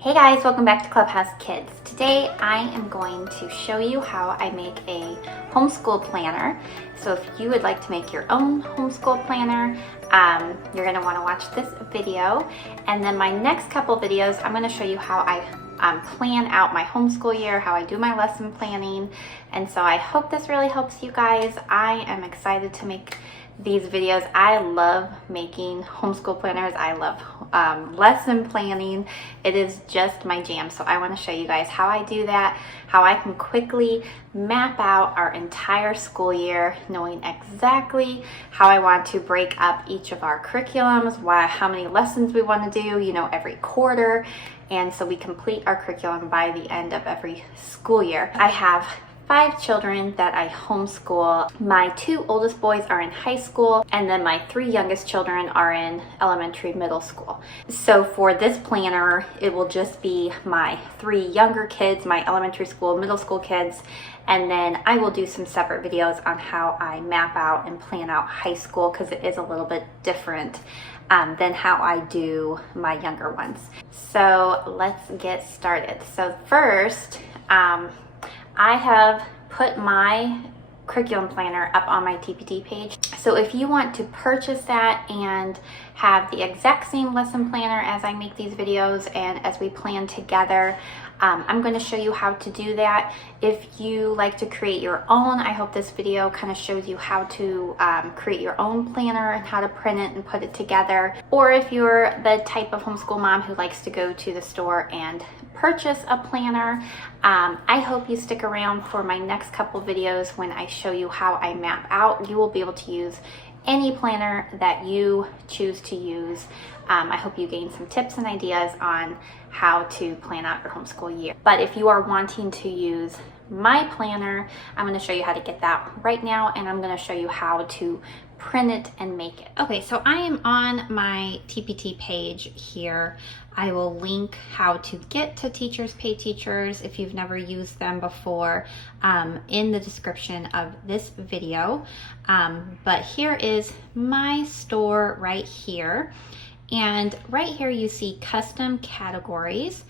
Hey guys, welcome back to Clubhouse Kids. Today I am going to show you how I make a homeschool planner. So if you would like to make your own homeschool planner, you're going to want to watch this video. And then my next couple videos, I'm going to show you how I plan out my homeschool year, how I do my lesson planning. And so I hope this really helps you guys. I am excited to make these videos. I love making homeschool planners. I love lesson planning. It is just my jam. So I want to show you guys how I do that, how I can quickly map out our entire school year, knowing exactly how I want to break up each of our curriculums, how many lessons we want to do, every quarter. And so we complete our curriculum by the end of every school year. I have 5 children that I homeschool. My 2 oldest boys are in high school, and then my 3 youngest children are in elementary, middle school. So for this planner, it will just be my 3 younger kids, my elementary school, middle school kids, and then I will do some separate videos on how I map out and plan out high school, because it is a little bit different than how I do my younger ones. So let's get started. So first, I have put my curriculum planner up on my TPT page. So if you want to purchase that and have the exact same lesson planner as I make these videos and as we plan together, I'm going to show you how to do that. If you like to create your own, I hope this video kind of shows you how to create your own planner and how to print it and put it together. Or if you're the type of homeschool mom who likes to go to the store and purchase a planner, I hope you stick around for my next couple videos when I show you how I map out. You will be able to use any planner that you choose to use. I hope you gain some tips and ideas on how to plan out your homeschool year. But if you are wanting to use my planner, I'm going to show you how to get that right now, and I'm going to show you how to print it and make it. Okay, so I am on my TPT page here. I will link how to get to Teachers Pay Teachers if you've never used them before in the description of this video. But here is my store right here. And right here you see custom categories,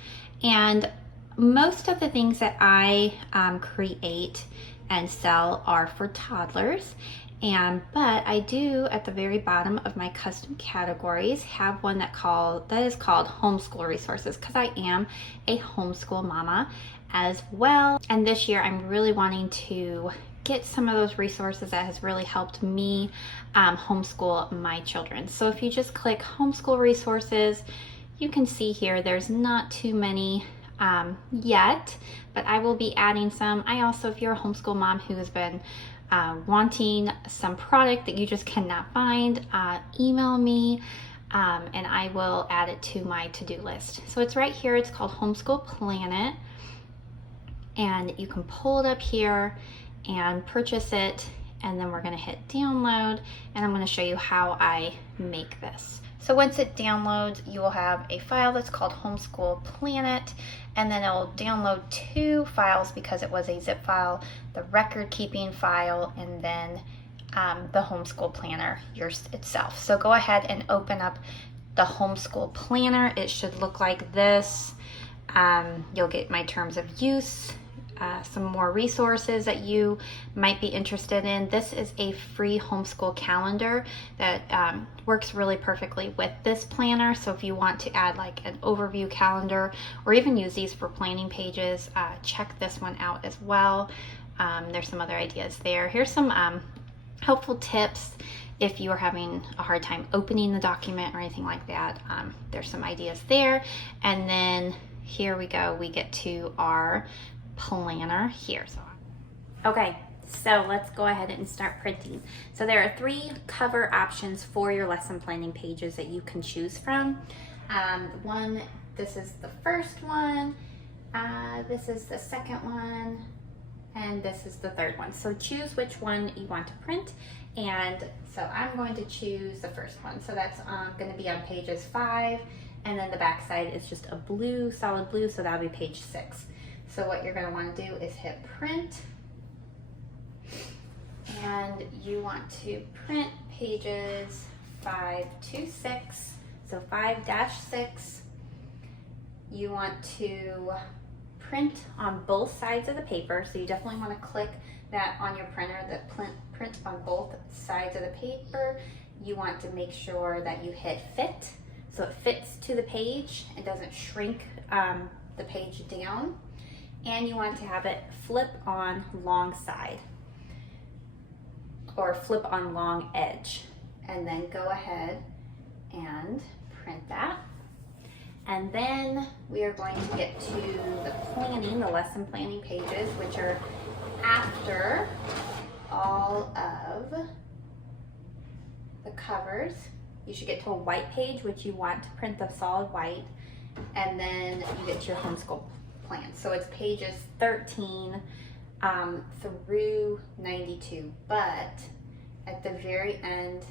and most of the things that I create and sell are for toddlers. But I do, at the very bottom of my custom categories, have one that is called homeschool resources, because I am a homeschool mama as well. And this year I'm really wanting to get some of those resources that has really helped me homeschool my children. So if you just click homeschool resources, you can see here there's not too many yet, but I will be adding some. I also, if you're a homeschool mom who has been wanting some product that you just cannot find, email me and I will add it to my to-do list. So it's right here. It's called Homeschool Planet, and you can pull it up here and purchase it, and then we're going to hit download, and I'm going to show you how I make this. So once it downloads, you will have a file that's called Homeschool Planet, and then it will download 2 files because it was a zip file, the record keeping file, and then the Homeschool Planner itself. So go ahead and open up the Homeschool Planner. It should look like this. You'll get my terms of use, some more resources that you might be interested in. This is a free homeschool calendar that works really perfectly with this planner. So if you want to add like an overview calendar or even use these for planning pages, check this one out as well. There's some other ideas there. Here's some helpful tips if you are having a hard time opening the document or anything like that. There's some ideas there. And then here we go. We get to our planner here. Okay, so let's go ahead and start printing. So there are 3 cover options for your lesson planning pages that you can choose from. This is the first one, this is the second one, and this is the third one. So choose which one you want to print, and so I'm going to choose the first one. So that's going to be on pages 5, and then the back side is just a blue, solid blue, so that'll be page 6. So what you're going to want to do is hit print, and you want to print pages 5 to 6, so 5-6, you want to print on both sides of the paper. So you definitely want to click that on your printer, that print on both sides of the paper. You want to make sure that you hit fit, so it fits to the page and doesn't shrink the page down. And you want to have it flip on long side or flip on long edge. And then go ahead and print that. And then we are going to get to the planning, the lesson planning pages, which are after all of the covers. You should get to a white page, which you want to print the solid white, and then you get to your homeschool plan. So it's pages 13 through 92, but at the very end,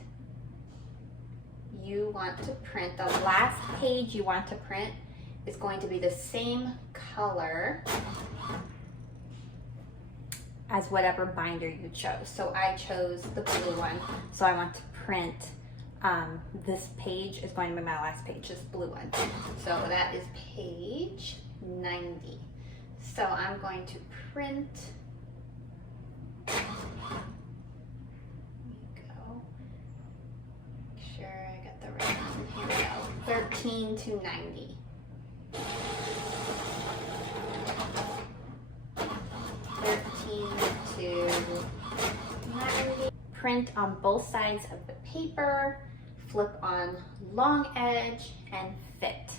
you want to print, the last page you want to print is going to be the same color as whatever binder you chose. So I chose the blue one, so I want to print, this page is going to be my last page, this blue one. So that is page 90. So I'm going to print, there you go, make sure I got the right one, here we go, 13 to 90. 13 to 90. Print on both sides of the paper, flip on long edge and fit.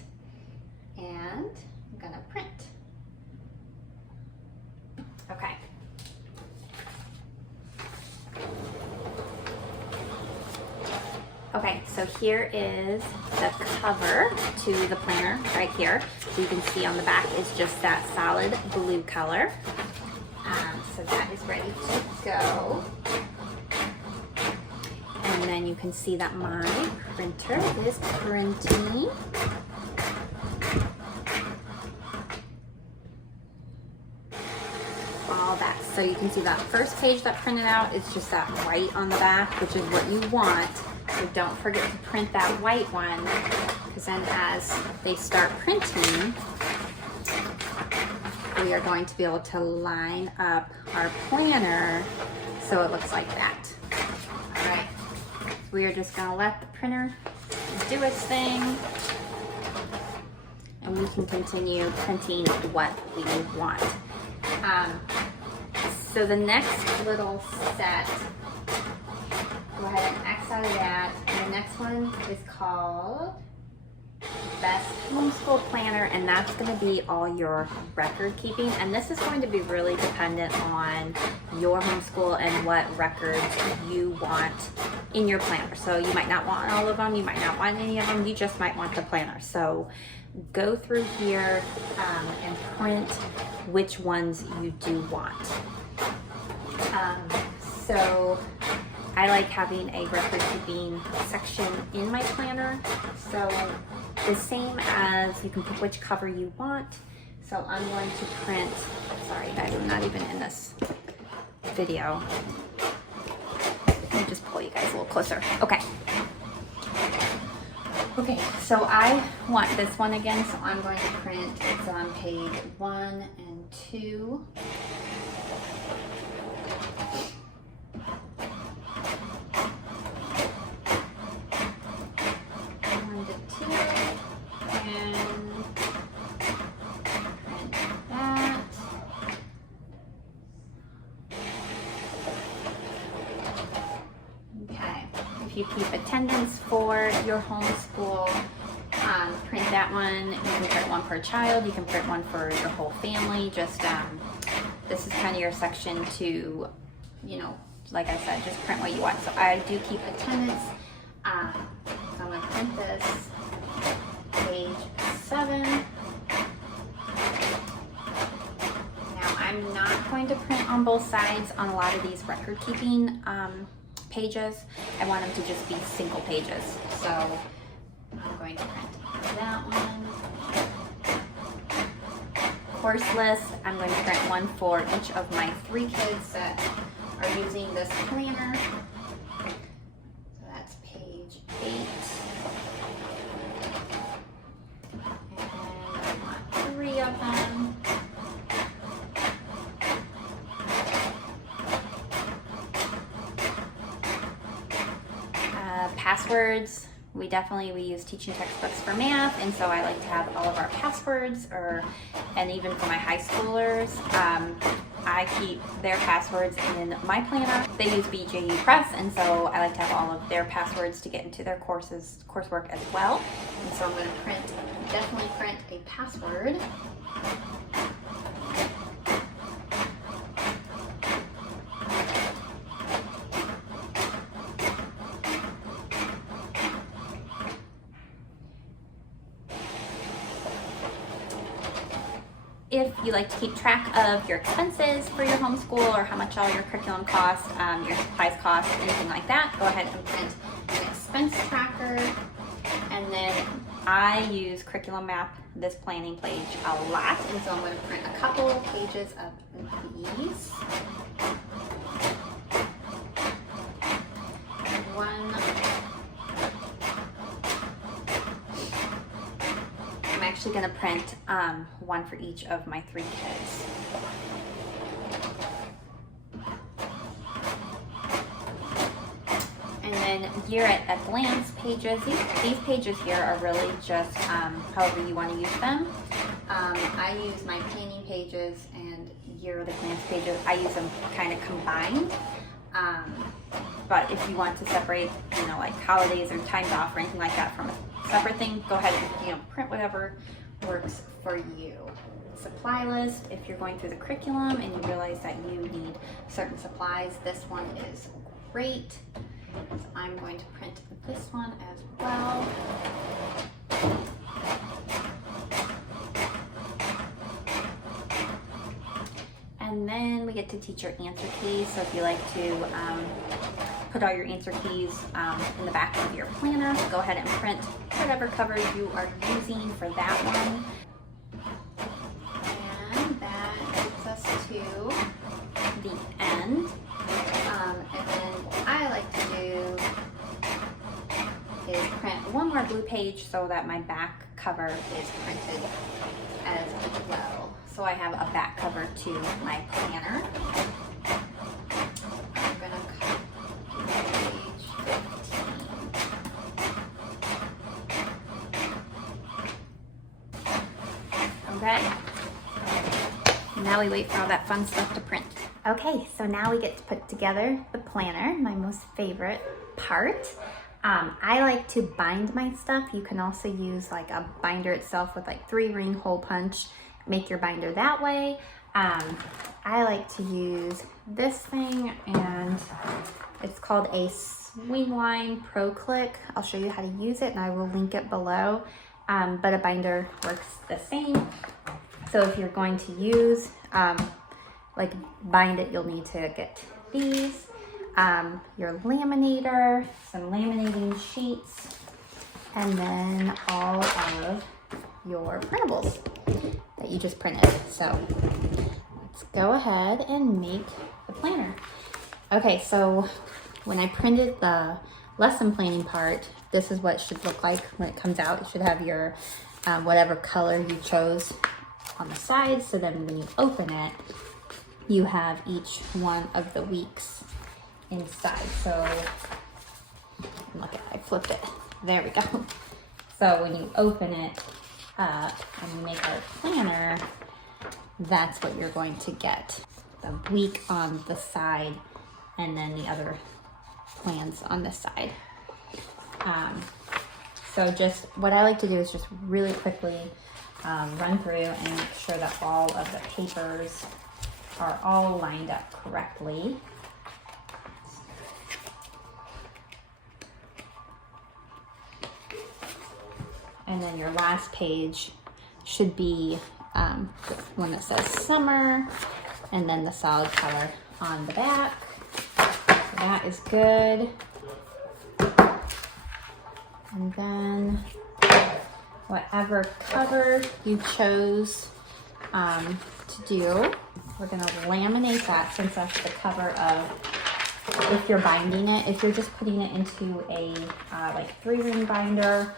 And I'm gonna print. Okay. Okay, so here is the cover to the planner right here. So you can see on the back is just that solid blue color. So that is ready to go. And then you can see that my printer is printing. All that. So you can see that first page that printed out is just that white on the back, which is what you want. So don't forget to print that white one, because then as they start printing, we are going to be able to line up our planner so it looks like that. All right, we are just gonna let the printer do its thing, and we can continue printing what we want. So the next little set, go ahead and X out of that, and the next one is called Best Homeschool Planner, and that's going to be all your record keeping, and this is going to be really dependent on your homeschool and what records you want in your planner. So you might not want all of them, you might not want any of them, you just might want the planner. So go through here and print which ones you do want. So I like having a record keeping section in my planner. So the same as you can pick which cover you want. So I'm going to print, sorry guys, I'm not even in this video. Let me just pull you guys a little closer. Okay. Okay, so I want this one again, so I'm going to print, it's on page 1 and 2. You keep attendance for your homeschool, print that one. You can print one per child, you can print one for your whole family. Just this is kind of your section to, you know, like I said, just print what you want. So I do keep attendance. So I'm going to print this, page 7. Now I'm not going to print on both sides on a lot of these record keeping pages. I want them to just be single pages. So I'm going to print that one. Course list, I'm going to print one for each of my 3 kids that are using this planner. So that's page 8. And I want passwords. We use teaching textbooks for math, and so I like to have all of our passwords, and even for my high schoolers, I keep their passwords in my planner. They use BJU Press, and so I like to have all of their passwords to get into their coursework as well. And so I'm going to definitely print a password. If you like to keep track of your expenses for your homeschool or how much all your curriculum costs, your supplies cost, anything like that, go ahead and print an expense tracker. And then I use Curriculum Map, this planning page, a lot, and so I'm going to print a couple pages of these. I'm actually going to print one for each of my 3 kids. And then here at glance pages, these pages here are really just however you want to use them. I use my planning pages and year at glance pages. I use them kind of combined. But if you want to separate, like holidays or times off or anything like that from a separate thing, go ahead and print whatever works for you. Supply list, if you're going through the curriculum and you realize that you need certain supplies, this one is great. So I'm going to print this one as well. And then we get to teacher answer keys. So if you like to put all your answer keys in the back of your planner, go ahead and print whatever cover you are using for that one. And that gets us to the end. And then what I like to do is print one more blue page so that my back cover is printed as well. So I have a back cover to my planner. I'm going to cut page 15. Okay. Now we wait for all that fun stuff to print. Okay, so now we get to put together the planner, my most favorite part. I like to bind my stuff. You can also use like a binder itself with like 3-ring hole punch. Make your binder that way. I like to use this thing, and it's called a Swingline Pro Click. I'll show you how to use it and I will link it below, but a binder works the same. So if you're going to use like bind it, you'll need to get these, your laminator, some laminating sheets, and then all of your printables that you just printed. So let's go ahead and make the planner. Okay, so when I printed the lesson planning part, this is what it should look like when it comes out. It should have your whatever color you chose on the side, so then when you open it, you have each one of the weeks inside. So look at, I flipped it. There we go. So when you open it up and you make our planner, that's what you're going to get. The week on the side and then the other plans on this side. So just what I like to do is just really quickly run through and make sure that all of the papers are all lined up correctly. And then your last page should be one that says summer, and then the solid color on the back. So that is good. And then whatever cover you chose to do, we're gonna laminate that, since that's the cover of, if you're binding it. If you're just putting it into a like 3-ring binder,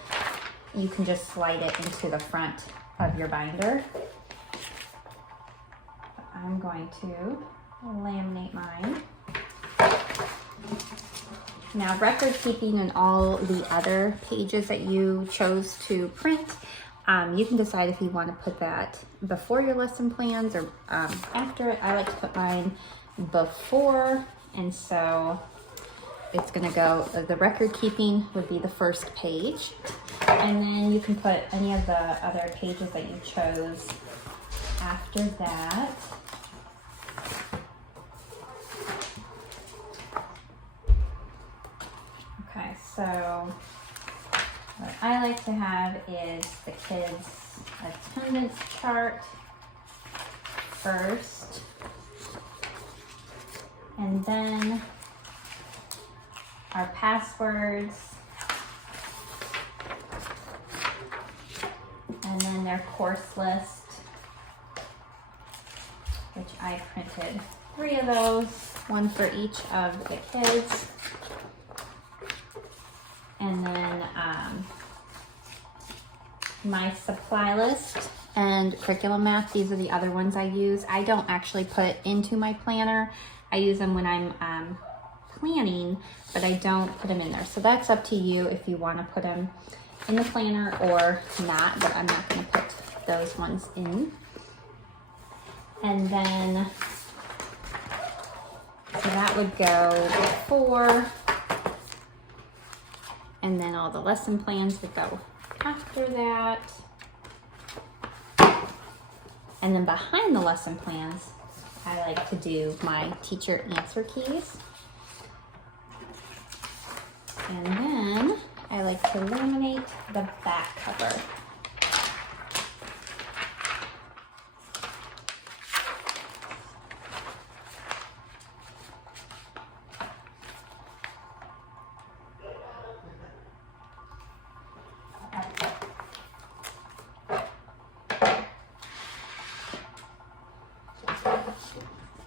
you can just slide it into the front of your binder. I'm going to laminate mine. Now, record keeping and all the other pages that you chose to print, you can decide if you want to put that before your lesson plans or after it. I like to put mine before, and so it's going to go, the record keeping would be the first page, and then you can put any of the other pages that you chose after that. Okay, so what I like to have is the kids' attendance chart first, and then our passwords, and then their course list, which I printed 3 of those, one for each of the kids. And then my supply list and curriculum map, these are the other ones I use. I don't actually put into my planner. I use them when I'm planning, but I don't put them in there. So that's up to you if you want to put them in the planner or not, but I'm not going to put those ones in. And then, so that would go before, and then all the lesson plans would go after that. And then behind the lesson plans, I like to do my teacher answer keys. And then I like to laminate the back cover.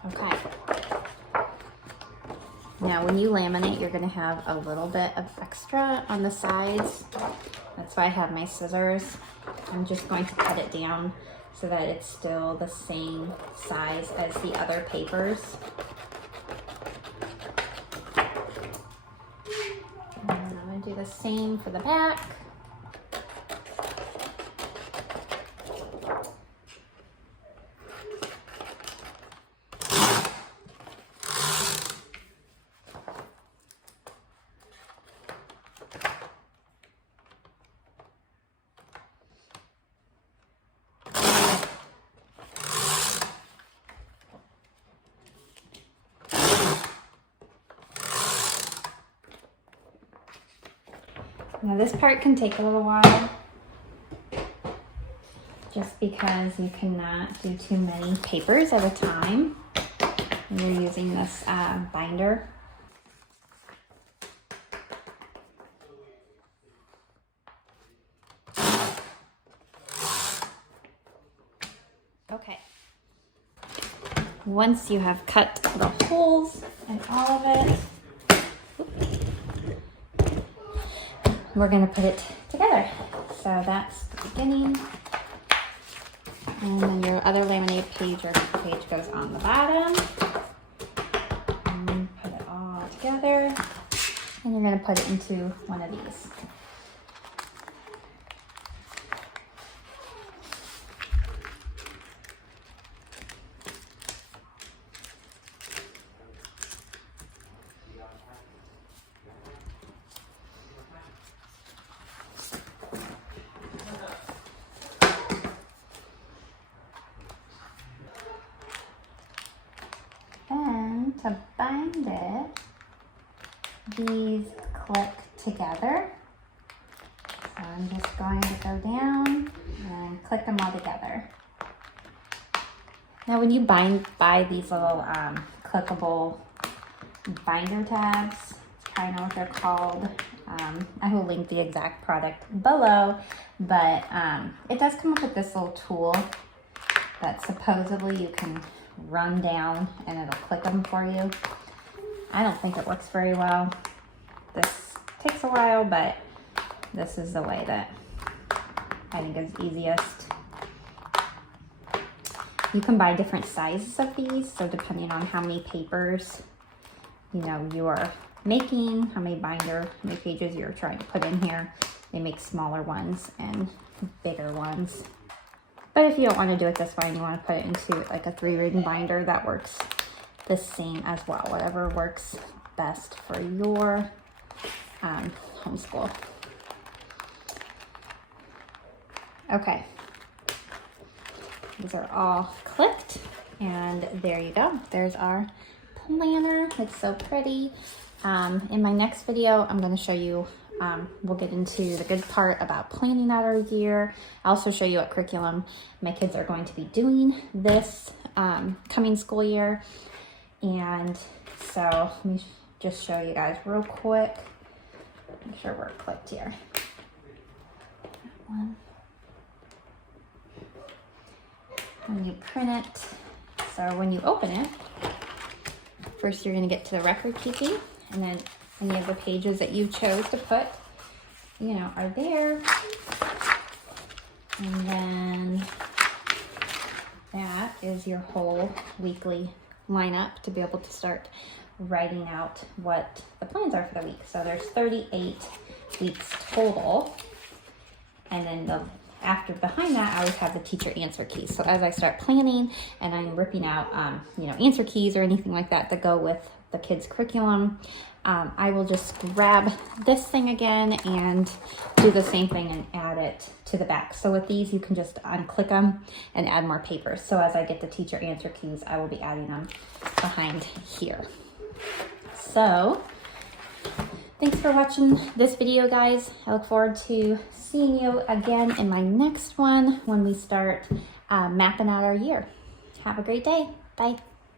Okay. Now when you laminate, you're going to have a little bit of extra on the sides. That's why I have my scissors. I'm just going to cut it down so that it's still the same size as the other papers. And then I'm going to do the same for the back. Now this part can take a little while, just because you cannot do too many papers at a time when you're using this binder. Okay. Once you have cut the holes and all of it, we're going to put it together. So that's the beginning. And then your other laminated page or page goes on the bottom. And put it all together. And you're going to put it into one of these. And to bind it, these click together. So I'm just going to go down and click them all together. Now when you buy these little clickable binder tabs, I know what they're called. I will link the exact product below, but it does come up with this little tool that supposedly you can run down and it'll click them for you. I don't think it works very well. This takes a while, but this is the way that I think is easiest. You can buy different sizes of these, so depending on how many papers you are making, how many pages you're trying to put in here. They make smaller ones and bigger ones. But if you don't want to do it this way and you want to put it into like a 3-ring binder, that works the same as well. Whatever works best for your homeschool. Okay, these are all clipped, and there you go. There's our planner. It's so pretty. In my next video, I'm going to show you, we'll get into the good part about planning out our year. I'll also show you what curriculum my kids are going to be doing this coming school year. And so let me just show you guys real quick. Make sure we're clipped here. That one. When you print it, so when you open it, first you're going to get to the record keeping, and then any of the pages that you chose to put, you know, are there. And then that is your whole weekly lineup to be able to start writing out what the plans are for the week. So there's 38 weeks total, and then behind that, I always have the teacher answer keys. So as I start planning and I'm ripping out, you know, answer keys or anything like that that go with the kids' curriculum, I will just grab this thing again and do the same thing and add it to the back. So with these, you can just unclick them and add more papers. So as I get the teacher answer keys, I will be adding them behind here. So thanks for watching this video, guys. I look forward to seeing you again in my next one when we start mapping out our year. Have a great day. Bye.